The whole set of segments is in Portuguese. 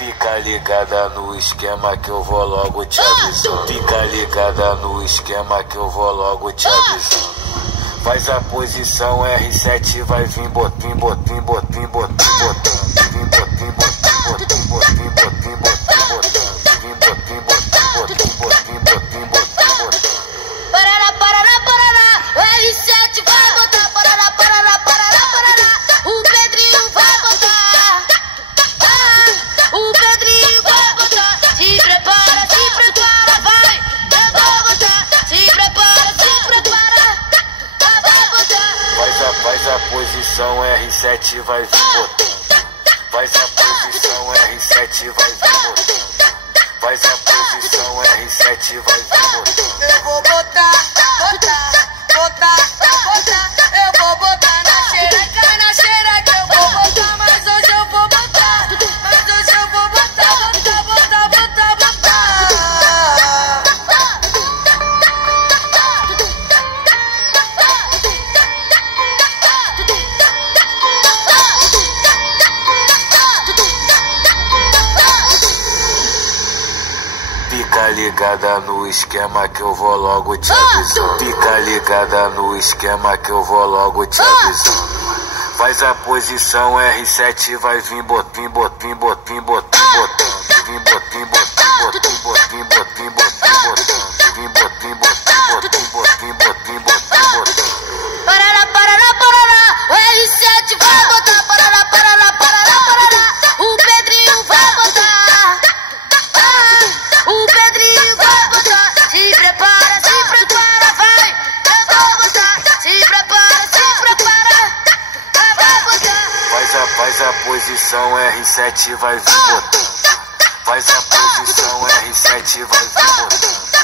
Fica ligada no esquema que eu vou logo te avisando. Fica ligada no esquema que eu vou logo te avisando. Faz a posição R7, vai vir botim, botim, botim, botim, botando. Vim botim, botim, botim, botim, botim, botim, botando. Vim botim, botim, botim, botim, botim, botim, botando. Parará, parará, parará, o R7 vai botar. Parará, parará, parará, parará, o Pedrinho vai botar. O Pedrinho vai botar. Se prepara, vai. Eu vou botar. Se prepara, vai botar. Faz a posição R7, vai vir botando. Faz a posição R7, vai vir botando. Faz a posição R7, vai vir botando. Eu vou botar, botar, botar, botar. Eu vou botar na xereca eu vou botar. Mas hoje eu vou botar. Mas hoje eu vou botar, botar, botar, botar, botar. Fica ligada no esquema que eu vou logo te avisando. Fica ligada no esquema que eu vou logo te avisando. Faz a posição R7, vai vir botim, botim, botim, botim, botando. Vim botim, botim, botim, botim, botim, botim, botando. Vim botim, botim, botim, botim, botim, botim, botando. Parará, parará, parará, o R7 vai botar. Parará, parará, parará, parará, o Pedrinho vai botar. O Pedrinho vai botar. Se prepara, vai. Eu vou botar. Se prepara, vai botar. Faz a posição R7, vai vir botando. Faz a posição R7, vai vir botando.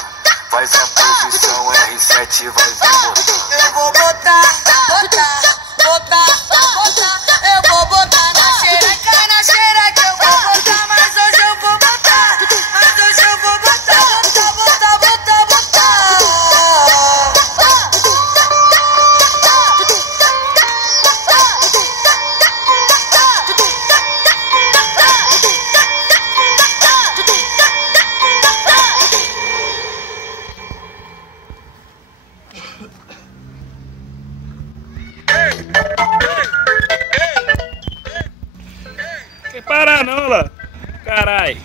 Faz a posição R7, vai vir botando. Eu vou botar, botar, botar, botar. Eu vou botar na xereca eu vou botar. Mas hoje eu vou botar. Mas hoje eu vou botar, botar, botar, botar, botar. Quer parar não, lá? Carai.